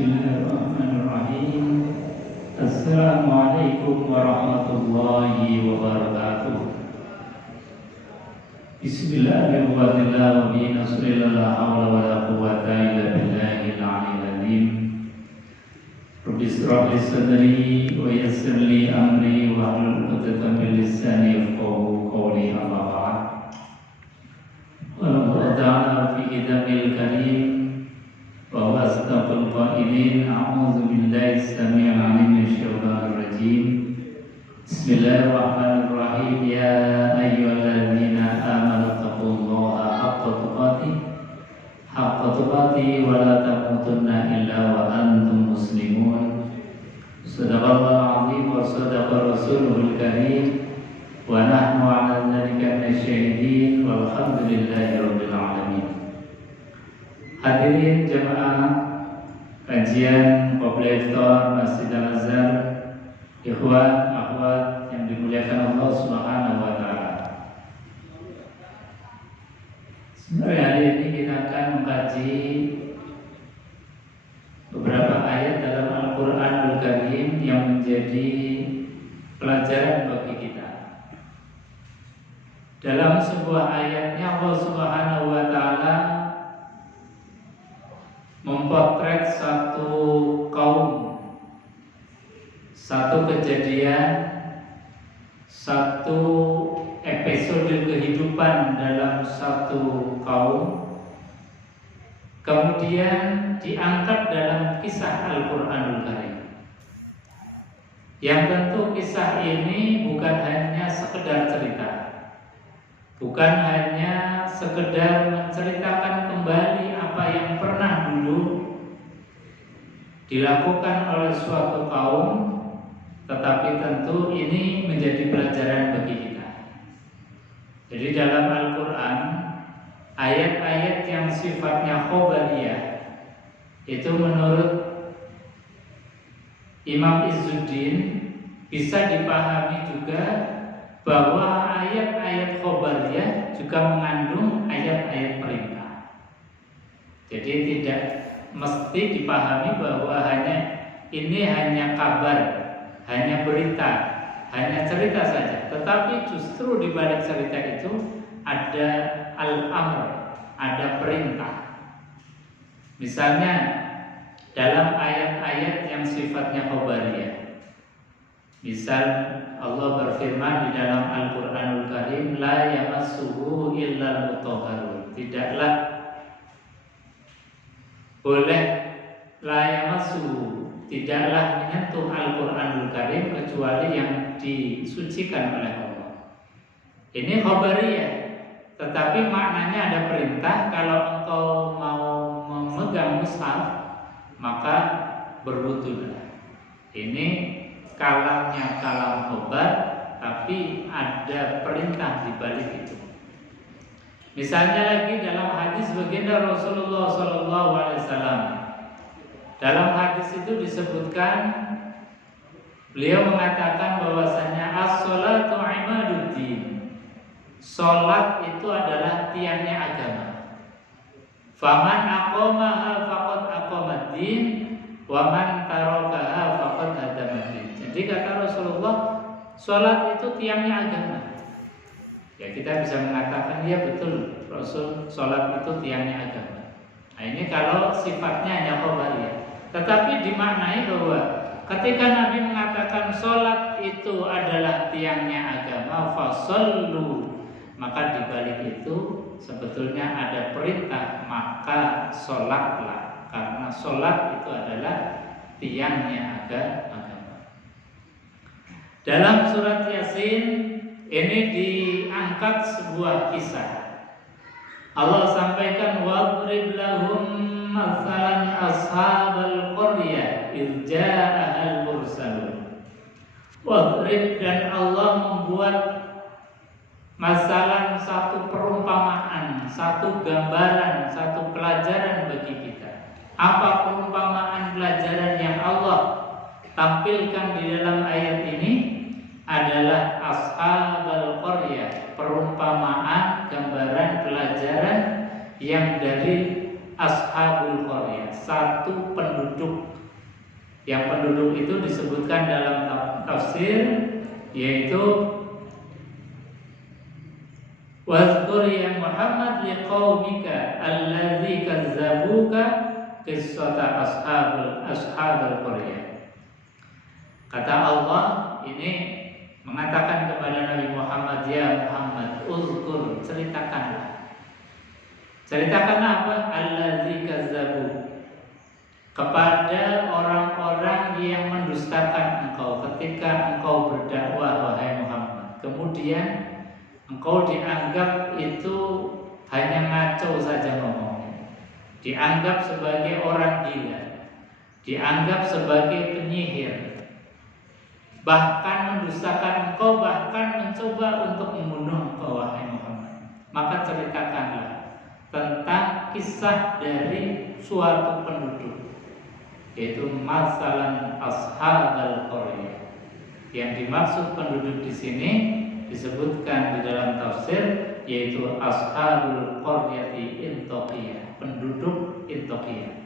Bismillahirrahmanirrahim. Assalamualaikum warahmatullahi wabarakatuh. Bismillahirrahmanirrahim. La hawla wa la quwwata illa billahil aliyyil azim. Rabbi ishrah li sadri wa yassir li amri wa hlul 'uqdatam min lisani yafqahu qawli. Amma ba'd. Wa ta'ala fi kitamil karim wa asdaqul qailin. A'udzu billahi as-sami'il 'alim minasyaitonir rajim. Bismillahirrahmanirrahim. Ya ayyuhalladzina amanu taqullaha haqqa tuqatih wa la tamutunna illa wa antum muslimun. Shadaqallahu 'azim wa shadaqa rasulul karim wa nahnu 'ala dzalika minasyahidin walhamdulillahi rabbil alamin. Hadirin jamaah kajian Qobliyah Iftar Masjid Al-Azhar, ikhwan akhwat yang dimuliakan Allah Subhanahu wa taala. Sebenarnya hari ini kita akan mengkaji beberapa ayat dalam Al-Qur'anul Karim yang menjadi pelajaran bagi kita. Dalam sebuah ayatnya Allah Subhanahu wa taala memotret satu kaum, satu kejadian, satu episode kehidupan dalam satu kaum, kemudian diangkat dalam kisah Al-Qur'anul Karim. Yang tentu kisah ini bukan hanya sekedar cerita, bukan hanya sekedar menceritakan kembali apa yang pernah dulu dilakukan oleh suatu kaum, tetapi tentu ini menjadi pelajaran bagi kita. Jadi dalam Al-Quran, ayat-ayat yang sifatnya khobariyah itu menurut Imam Izzuddin bisa dipahami juga bahwa ayat-ayat khobariyah juga mengandung ayat-ayat perintah. Jadi tidak mesti dipahami bahwa ini hanya kabar, hanya berita, hanya cerita saja. Tetapi justru di balik cerita itu ada al-amr, ada perintah. Misalnya dalam ayat-ayat yang sifatnya khobariyah, misal Allah berfirman di dalam Al-Qur'anul Karim, la yamassuhu illal mutahharun. Tidaklah boleh la yamassuhu, tidaklah menyentuh Al-Qur'anul Karim kecuali yang disucikan oleh Allah. Ini khobariyah, tetapi maknanya ada perintah. Kalau engkau mau memegang mushaf, maka berwudulah. Ini kalamnya kalam khobar, tapi ada perintah di balik itu. Misalnya lagi dalam hadis baginda Rasulullah SAW. Dalam hadis itu disebutkan, beliau mengatakan bahwasanya as-sholatu imaduddin. Salat itu adalah tiangnya agama. Faman aqamaha faqad aqamaddin wa man tarakaha faqad hadamaddin. Jadi kata Rasulullah, salat itu tiangnya agama. Ya, kita bisa mengatakan ya betul, Rasul, salat itu tiangnya agama. Nah, ini kalau sifatnya hanya khobariyah. Tetapi dimaknai bahwa ketika Nabi mengatakan salat itu adalah tiangnya agama, fasallu, maka di balik itu sebetulnya ada perintah, maka salatlah, karena salat itu adalah tiangnya agama. Dalam surat Yasin ini diangkat sebuah kisah. Allah sampaikan, wadrib lahum mathalan ashabal qaryah idh ja'ahal mursalun. Wadrib, dan Allah membuat masalah, satu perumpamaan, satu gambaran, satu pelajaran bagi kita. Apa perumpamaan pelajaran yang Allah tampilkan di dalam ayat ini? Adalah ashabal qaryah, perumpamaan, gambaran, pelajaran yang dari ashabul qaryah, satu penduduk. Yang penduduk itu disebutkan dalam tafsir, yaitu wazkur ya Muhammad liqaumika allazi kazzabuka qissata ashabul qaryah. Kata Allah ini mengatakan kepada Nabi Muhammad, ya Muhammad, uzkur, ceritakanlah. Ceritakan apa? Allazi kazzabu, kepada orang-orang yang mendustakan engkau ketika engkau berdakwah, wahai Muhammad. Kemudian engkau dianggap itu hanya ngaco saja ngomongnya, dianggap sebagai orang gila, dianggap sebagai penyihir, bahkan mendustakan engkau, bahkan mencoba untuk membunuh engkau, wahai Muhammad. Maka ceritakanlah tentang kisah dari suatu penduduk, yaitu masalan ashabal qaryah. Yang dimaksud penduduk di sini disebutkan di dalam tafsir, yaitu ashabul qaryati Intokiyah, penduduk Intokiyah.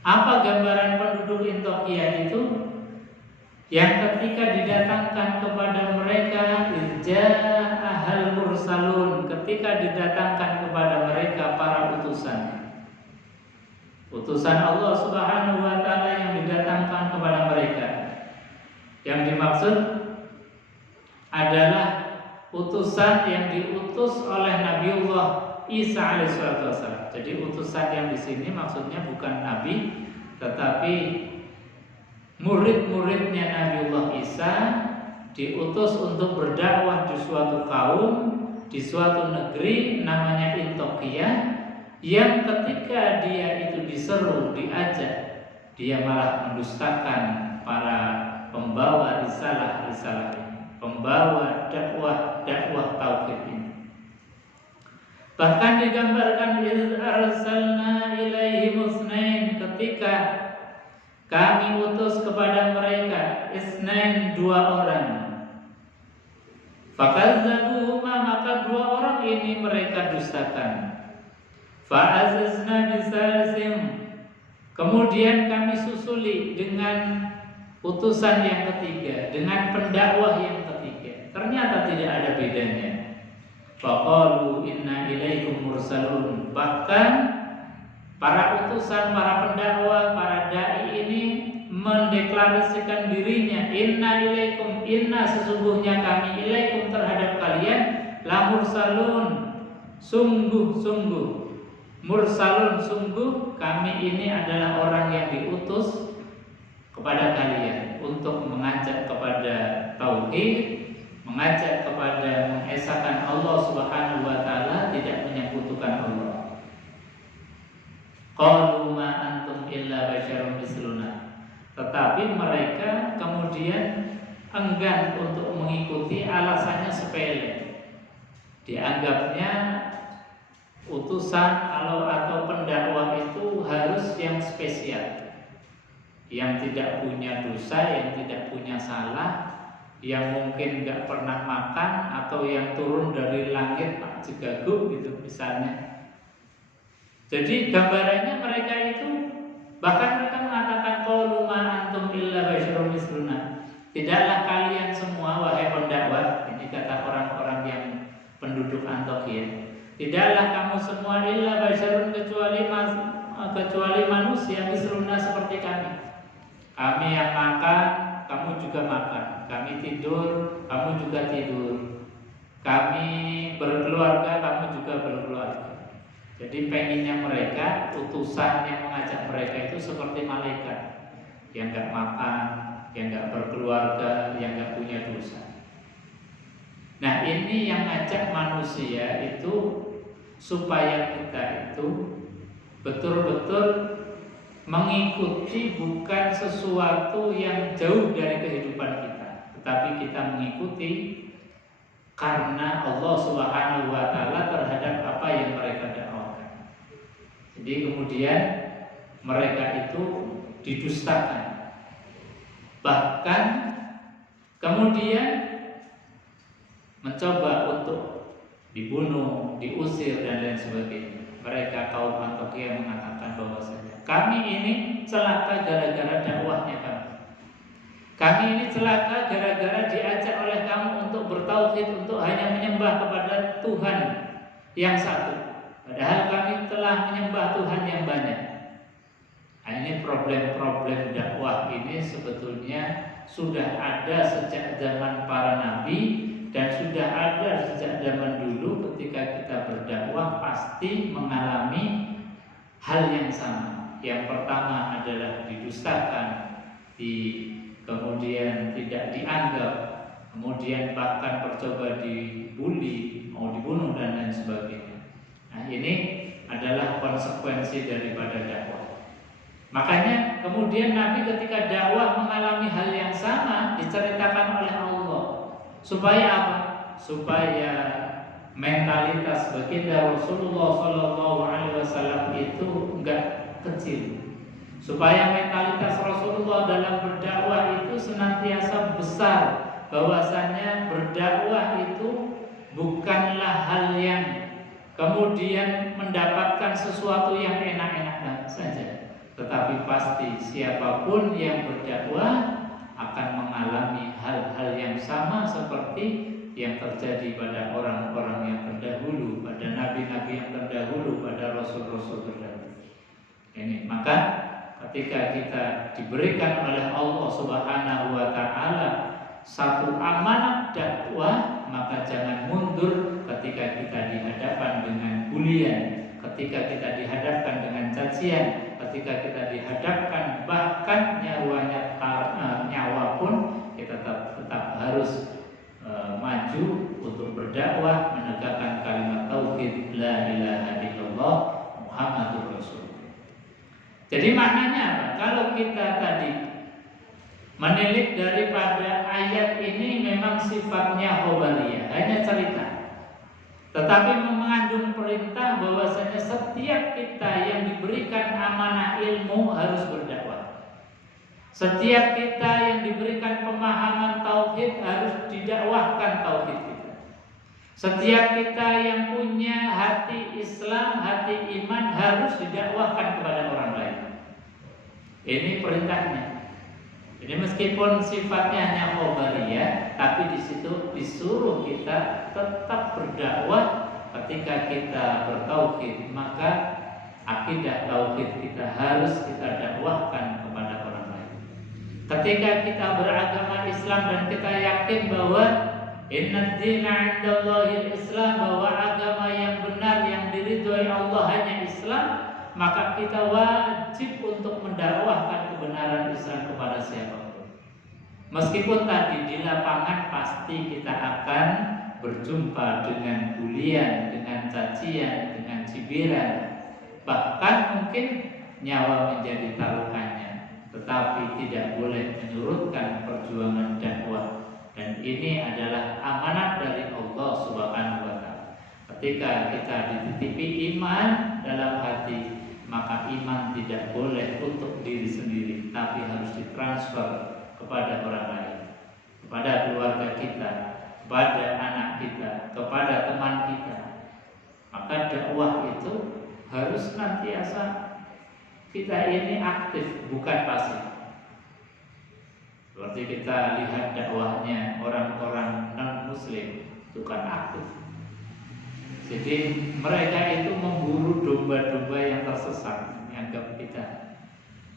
Apa gambaran penduduk Intokiyah itu? Yang ketika didatangkan kepada mereka ahal mursalun, ketika didatangkan kepada mereka para utusan Allah Subhanahu wa taala yang didatangkan kepada mereka. Yang dimaksud adalah utusan yang diutus oleh Nabiullah Isa alaihissalam. Jadi utusan yang di sini maksudnya bukan nabi, tetapi murid-muridnya Nabiullah Isa diutus untuk berdakwah di suatu kaum, di suatu negeri namanya Intokiyah, yang ketika dia itu diseru, diajak, dia malah mendustakan para pembawa risalah ini, pembawa dakwah tauhid ini. Bahkan digambarkan iz arsalna ilaihim musnain, ketika kami utus kepada mereka isnain, 2 orang. Fakazzabuhuma, maka 2 orang ini mereka dustakan. Fa'azazna bisalisim, kemudian kami susuli dengan utusan yang ketiga, dengan pendakwah yang ketiga. Ternyata tidak ada bedanya. Faqalu inna ilaikum mursalun, bahkan para utusan, para pendakwah, para dai ini mendeklarasikan dirinya, inna ilaikum, inna sesungguhnya kami, ilaikum terhadap kalian, la mursalun, sungguh-sungguh, mursalun sungguh kami ini adalah orang yang diutus kepada kalian untuk mengajak kepada tauhid, mengajak kepada mengesahkan Allah Subhanahu wa taala, tidak menyekutukan Allah. Qalu ma antum illa basyarun misluna, tetapi mereka kemudian enggan untuk mengikuti, alasannya sepele. Dianggapnya utusan atau pendakwah itu harus yang spesial, yang tidak punya dosa, yang tidak punya salah, yang mungkin nggak pernah makan, atau yang turun dari langit Pak Jegagung gitu misalnya. Jadi gambarannya mereka itu, bahkan mereka mengatakan qalu ma antum illa basyarun misluna, tidaklah kalian semua wahai pendakwah, ini kata orang-orang yang penduduk Antiokhia, tidaklah kamu semua illa basyarun, kecuali manusia misluna seperti kami. Kami yang makan, kamu juga makan. Kami tidur, kamu juga tidur. Kami berkeluarga, kamu juga berkeluarga. Jadi pengennya mereka, utusan yang mengajak mereka itu seperti malaikat, yang gak makan, yang gak berkeluarga, yang gak punya dosa. Nah, ini yang ngajak manusia itu supaya kita itu betul-betul mengikuti bukan sesuatu yang jauh dari kehidupan kita, tetapi kita mengikuti karena Allah Subhanahu wa taala terhadap apa yang mereka dakwahkan. Jadi kemudian mereka itu didustakan, bahkan kemudian mencoba untuk dibunuh, diusir dan lain sebagainya. Mereka kaum dia mengatakan bahwasanya kami ini celaka gara-gara dakwahnya kamu. Kami ini celaka gara-gara diajak oleh kamu untuk bertauhid, untuk hanya menyembah kepada Tuhan yang satu. Padahal kami telah menyembah Tuhan yang banyak. Nah, ini problem-problem dakwah ini sebetulnya sudah ada sejak zaman para nabi dan sudah ada sejak zaman dulu. Ketika kita berdakwah pasti mengalami hal yang sama. Yang pertama adalah didustakan, kemudian tidak dianggap, kemudian bahkan mencoba dibully, mau dibunuh dan lain sebagainya. Nah, ini adalah konsekuensi daripada dakwah. Makanya kemudian Nabi ketika dakwah mengalami hal yang sama diceritakan oleh Allah. Supaya apa? Supaya mentalitas baginda Rasulullah SAW itu enggak kecil. Supaya mentalitas Rasulullah dalam berdakwah itu senantiasa besar, bahwasanya berdakwah itu bukanlah hal yang kemudian mendapatkan sesuatu yang enak-enak saja, tetapi pasti siapapun yang berdakwah akan mengalami hal-hal yang sama seperti yang terjadi pada orang-orang yang terdahulu, pada nabi-nabi yang terdahulu, pada rasul-rasul terdahulu. Ini maka ketika kita diberikan oleh Allah Subhanahu wa taala satu amanat dakwah, maka jangan mundur ketika kita dihadapkan dengan bulian, ketika kita dihadapkan dengan cacian, ketika kita dihadapkan bahkan nyawa pun kita tetap harus maju untuk berdakwah, menegakkan kalimat tauhid la ilaha illallah Muhammadur Rasul. Jadi maknanya apa? Kalau kita tadi menilik daripada ayat ini memang sifatnya khobariyah, hanya cerita. Tetapi mengandung perintah bahwasanya setiap kita yang diberikan amanah ilmu harus berdakwah. Setiap kita yang diberikan pemahaman tauhid harus didakwahkan tauhid kita. Setiap kita yang punya hati Islam, hati iman harus didakwahkan kepada orang lain. Ini perintahnya. Jadi meskipun sifatnya hanya khobariyah, tapi di situ disuruh kita tetap berdakwah. Ketika kita bertauhid, maka akidah tauhid kita harus kita dakwahkan kepada orang lain. Ketika kita beragama Islam dan kita yakin bahwa inna dina 'indallahil Islam, bahwa agama yang benar yang diridhoi Allah hanya Islam, maka kita wajib untuk mendakwahkan kebenaran Islam kepada siapapun. Meskipun tadi di lapangan pasti kita akan berjumpa dengan bulian, dengan cacian, dengan cibiran, bahkan mungkin nyawa menjadi taruhannya. Tetapi tidak boleh menyurutkan perjuangan dakwah. Dan ini adalah amanat dari Allah Subhanahu wa taala. Ketika kita dititipi iman dalam hati, maka iman tidak boleh untuk diri sendiri, tapi harus ditransfer kepada orang lain, kepada keluarga kita, kepada anak kita, kepada teman kita. Maka dakwah itu harus senantiasa kita ini aktif, bukan pasif. Seperti kita lihat dakwahnya orang-orang non-muslim itu kan aktif. Jadi mereka itu memburu domba-domba yang tersesat, menganggap kita.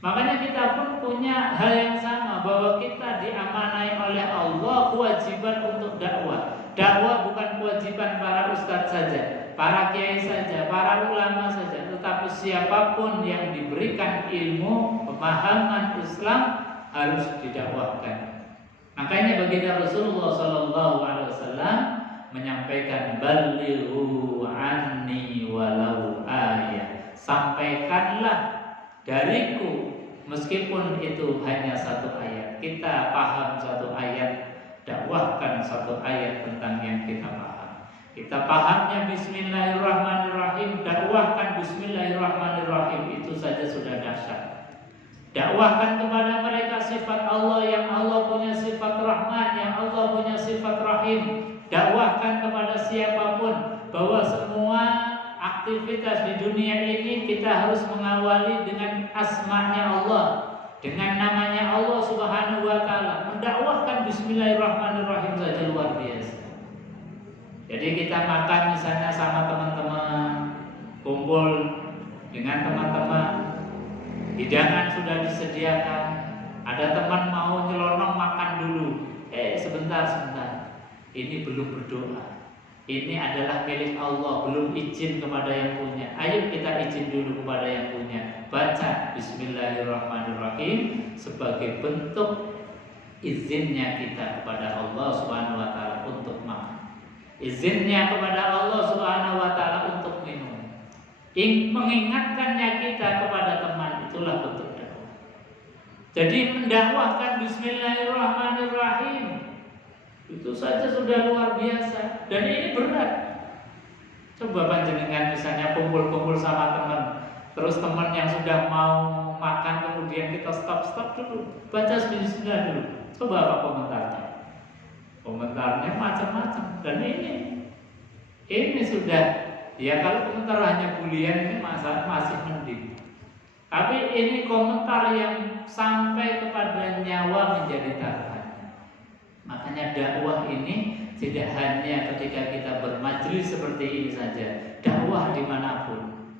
Makanya kita pun punya hal yang sama, bahwa kita diamanai oleh Allah kewajiban untuk dakwah. Dakwah bukan kewajiban para ustadz saja, para kiai saja, para ulama saja, tetapi siapapun yang diberikan ilmu, pemahaman Islam harus didakwahkan. Makanya baginda Rasulullah SAW menyampaikan balighu anni walau ayat, sampaikanlah dariku meskipun itu hanya satu ayat. Kita paham satu ayat, dakwahkan satu ayat tentang yang kita paham. Kita pahamnya bismillahirrahmanirrahim, dakwahkan bismillahirrahmanirrahim, itu saja sudah dahsyat. Dakwahkan kepada mereka sifat Allah, yang Allah punya sifat Rahman, yang Allah punya sifat Rahim. Dakwahkan kepada siapapun bahwa semua aktivitas di dunia ini kita harus mengawali dengan asma-Nya Allah, dengan namanya Allah Subhanahu wa taala. Mendakwahkan bismillahirrahmanirrahim saja luar biasa. Jadi kita makan misalnya sama teman-teman, kumpul dengan teman-teman, hidangan sudah disediakan, ada teman mau nyelonong makan dulu. Sebentar. Ini belum berdoa. Ini adalah milik Allah, belum izin kepada yang punya. Ayo kita izin dulu kepada yang punya. Baca bismillahirrahmanirrahim sebagai bentuk izinnya kita kepada Allah Subhanahu wa taala untuk makan. Izinnya kepada Allah Subhanahu wa taala untuk minum. Mengingatkannya kita kepada teman, itulah bentuk dakwah. Jadi mendakwahkan bismillahirrahmanirrahim itu saja sudah luar biasa, dan ini berat. Coba panjenengan misalnya kumpul-kumpul sama teman, terus teman yang sudah mau makan kemudian kita stop dulu, baca bismillah dulu. Coba apa komentarnya? Komentarnya macam-macam. Dan ini sudah, ya kalau komentar hanya bulian ini masih mending. Tapi ini komentar yang sampai kepada nyawa menjadi taruhan. Makanya dakwah ini tidak hanya ketika kita bermajlis seperti ini saja, dakwah dimanapun.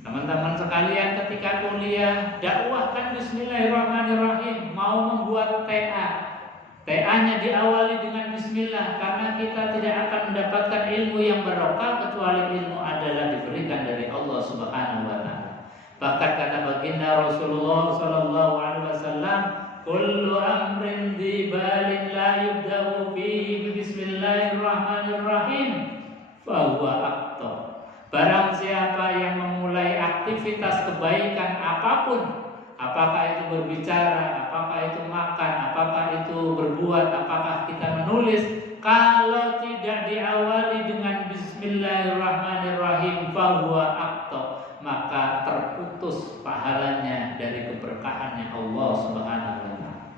Teman-teman sekalian, ketika kuliah, dakwahkan bismillahirrahmanirrahim. Mau membuat TA-nya diawali dengan bismillah, karena kita tidak akan mendapatkan ilmu yang barokah kecuali ilmu adalah diberikan dari Allah Subhanahu wa taala. Bahkan kata baginda Rasulullah sallallahu alaihi wasallam, kullu amrin dibalin la yubda'u fihi bismillahirrahmanirrahim fahuwa aqta. Barang siapa yang memulai aktivitas kebaikan apapun, apakah itu berbicara, apakah itu makan, apakah itu berbuat, apakah kita menulis, kalau tidak diawali dengan bismillahirrahmanirrahim fahuwa aqta, maka terputus pahalanya dari keberkahannya Allah Subhanahu wa taala.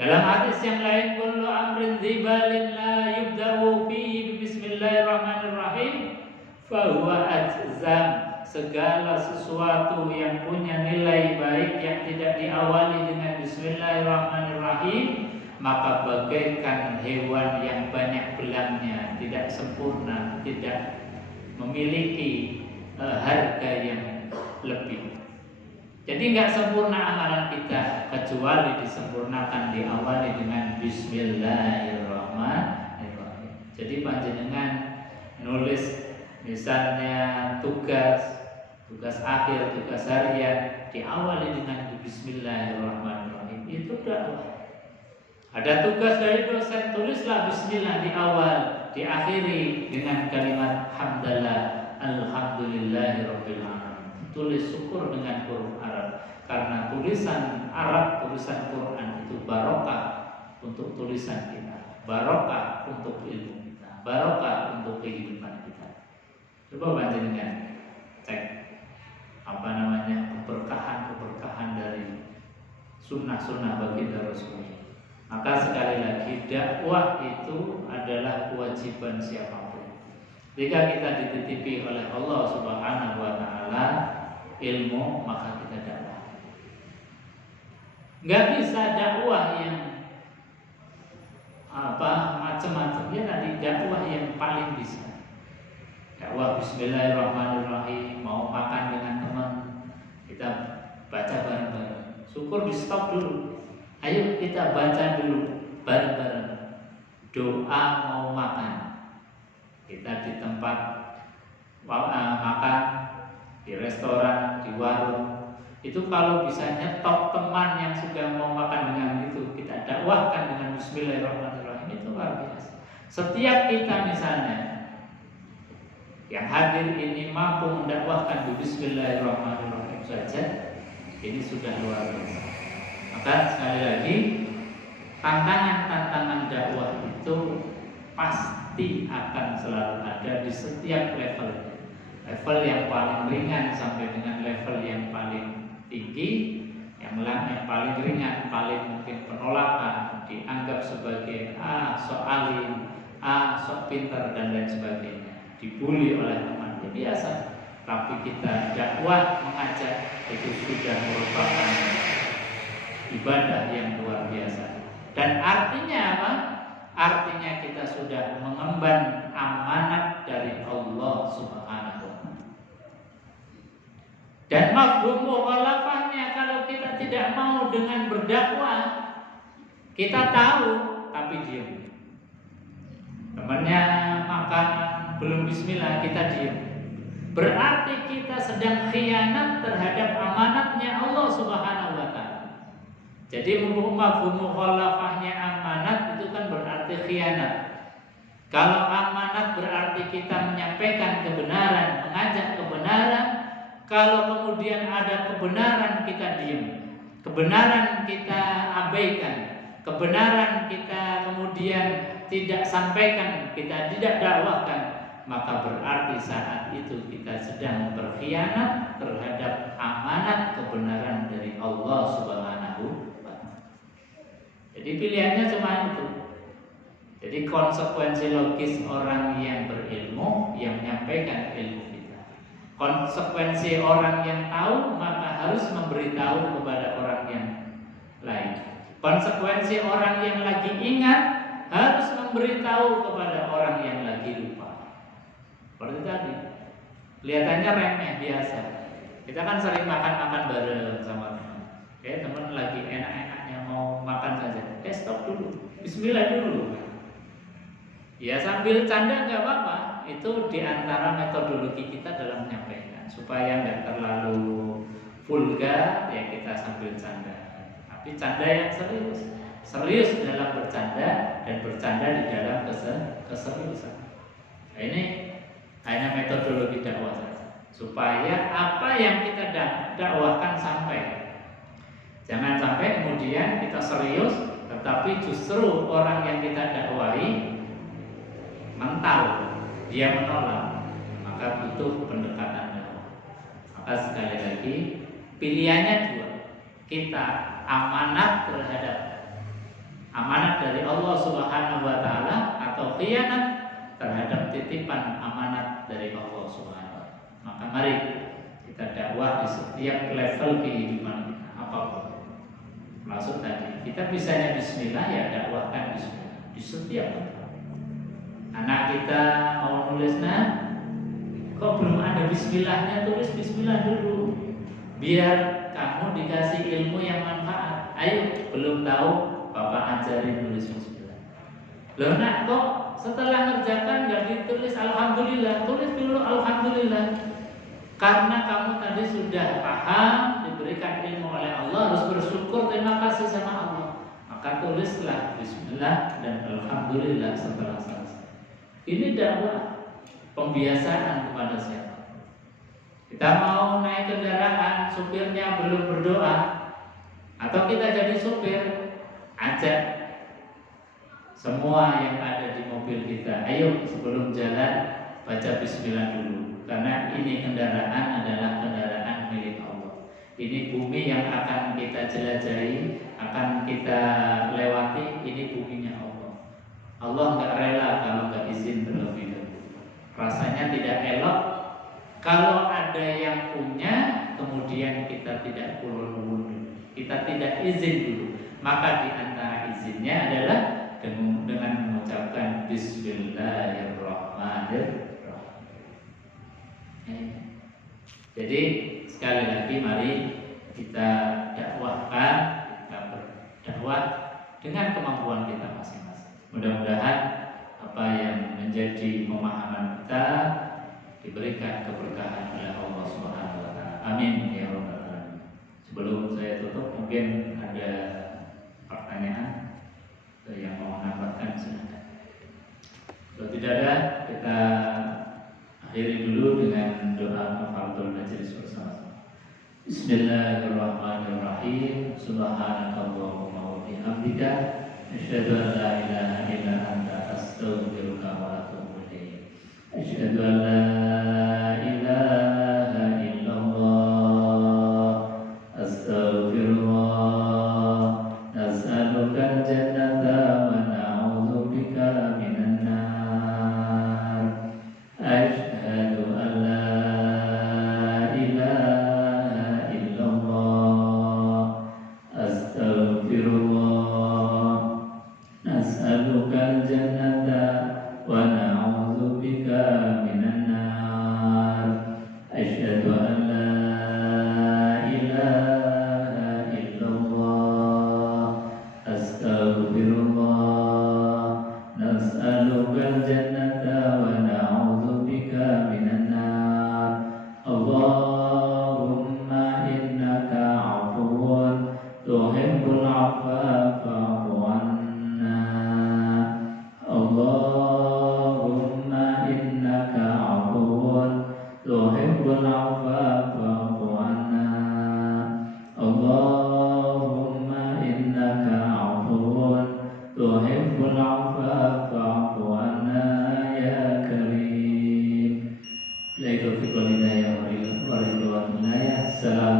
Dalam hadis yang lain, kullu amrin dzibalin la yubda'u fihi bismillahirrahmanirrahim fahuwa ajzam. Segala sesuatu yang punya nilai baik yang tidak diawali dengan bismillahirrahmanirrahim, maka bagaikan hewan yang banyak belangnya, tidak sempurna, tidak memiliki harga yang lebih. Jadi nggak sempurna amalan kita kecuali disempurnakan diawali dengan bismillahirrahmanirrahim. Jadi panjenengan nulis misalnya tugas akhir, tugas harian diawali dengan bismillahirrahmanirrahim. Itu dakwah. Ada tugas dari dosen, tulislah bismillah di awal, diakhiri dengan kalimat hamdalah alhamdulillahirabbil alamin. Tulis syukur dengan huruf Arab, karena tulisan Arab, tulisan Quran itu barokah untuk tulisan kita, barokah untuk ilmu kita, barokah untuk kehidupan kita. Coba panjenengan cek keberkahan dari sunnah-sunnah baginda Rasulullah. Maka sekali lagi, dakwah itu adalah kewajiban siapapun. Jika kita dititipi oleh Allah Subhanahu wa taala ilmu, maka kita dakwah. Nggak bisa dakwah yang macam-macam. Ya tadi dakwah yang paling bisa. Dakwah bismillahirrahmanirrahim, mau makan dengan teman, kita baca bareng-bareng. Syukur di stop dulu. Ayo kita baca dulu bareng-bareng. Doa mau makan. Kita di tempat makan, di restoran, di warung, itu kalau bisa nyetop teman yang sudah mau makan dengan itu, kita dakwahkan dengan bismillahirrahmanirrahim, itu luar biasa. Setiap kita misalnya yang hadir ini mampu mendakwahkan bismillahirrahmanirrahim saja, ini sudah luar biasa. Maka sekali lagi, tantangan dakwah itu pasti akan selalu ada di setiap level. Level yang paling ringan sampai dengan level yang paling tinggi. Yang paling ringan, paling mungkin penolakan, dianggap sebagai sok alim, sok pintar dan lain sebagainya, dibully oleh teman. biasa. Tapi kita dakwah mengajak itu sudah merupakan ibadah yang luar biasa. Dan artinya apa? Artinya kita sudah mengemban amanat dari Allah Subhanahu wa ta'ala. Dan mafhum mukhalafahnya, kalau kita tidak mau dengan berdakwah, kita tahu tapi diam. Temannya makan belum bismillah, kita diam. Berarti kita sedang khianat terhadap amanatnya Allah Subhanahu wa ta'ala. Jadi mafhum mukhalafahnya amanat itu kan berarti khianat. Kalau amanat berarti kita menyampaikan kebenaran, mengajak kebenaran. Kalau kemudian ada kebenaran kita diam, kebenaran kita abaikan, kebenaran kita kemudian tidak sampaikan, kita tidak dakwahkan, maka berarti saat itu kita sedang berkhianat terhadap amanat kebenaran dari Allah Subhanahu wa ta'ala. Jadi pilihannya cuma itu. Jadi konsekuensi logis orang yang berilmu yang menyampaikan ilmu kita. Konsekuensi orang yang tahu maka harus memberitahu kepada orang yang lain. Konsekuensi orang yang lagi ingat harus memberitahu kepada orang yang lagi lupa. Seperti tadi, kelihatannya remeh biasa. Kita kan sering makan-makan bareng sama teman. Teman lagi enak-enaknya mau makan saja. Stop dulu, bismillah dulu. Ya sambil canda nggak apa-apa. Itu diantara metodologi kita dalam menyampaikan supaya nggak terlalu vulgar. Ya kita sambil canda, tapi canda yang serius dalam bercanda dan bercanda di dalam keseriusan. Nah, ini hanya metodologi dakwah saja supaya apa yang kita dakwahkan sampai. Jangan sampai kemudian kita serius tetapi justru orang yang kita dakwahi mental, dia menolak, maka butuh pendekatan dakwah. Maka sekali lagi pilihannya dua. Kita amanat terhadap amanat dari Allah Subhanahu wa ta'ala atau khianat terhadap titipan amanat dari Allah Subhanahu wa ta'ala. Maka mari kita dakwah di setiap level kehidupan kita, apapun. Maksud tadi, kita bisanya bismillah, ya dakwahkan bismillah di setiap tempat. Anak kita mau nulis, kok belum ada bismillahnya, tulis bismillah dulu biar kamu dikasih ilmu yang manfaat. Ayo, belum tahu, Bapak ajarin tulis bismillah. Loh nak, kok setelah ngerjakan nggak ditulis alhamdulillah? Tulis dulu alhamdulillah. Karena kamu tadi sudah paham, diberikan ilmu oleh Allah, harus bersyukur, terima kasih sama Allah. Maka tulislah bismillah dan alhamdulillah setelah selesai. Ini dakwah, pembiasaan kepada siapa? Kita mau naik kendaraan, supirnya belum berdoa, atau kita jadi supir, ajak semua yang ada di mobil kita, ayo sebelum jalan baca bismillah dulu, karena ini kendaraan adalah kendaraan milik Allah. Ini bumi yang akan kita jelajahi, akan kita lewati, ini buminya Allah. Allah nggak rela kalau nggak izin terlebih dahulu. Rasanya tidak elok kalau ada yang punya kemudian kita tidak ulun-ulun, kita tidak izin dulu. Maka di antara izinnya adalah dengan mengucapkan Bismillahirrahmanirrahim. Jadi sekali lagi mari kita dakwahkan, kita berdakwah dengan kemampuan kita masing-masing. Mudah-mudahan apa yang menjadi pemahaman kita diberikan keberkahan oleh Allah Subhanahu wa ta'ala. Amin ya rabbal alamin. Sebelum saya tutup, mungkin ada pertanyaan yang mau menambahkan, silakan. Kalau tidak ada, kita akhiri dulu dengan doa kafaratul majlis bersama-sama. Bismillahirrahmanirrahim. Subhanakallahumma wa bihamdika asyhadu an la ilaha illa anta astaghfiruka wa atubu ilaik. Asyhadu an la ilaha illallah astaghfirullah. Nas'aluka jannata wa na'udzubika minan nar. Asyhadu an la tuhibbul afwa fa'fu anna. Allahumma innaka afuwun tuhibbul afwa fa'fu anna ya karim. Assalamualaikum warahmatullahi wabarakatuh.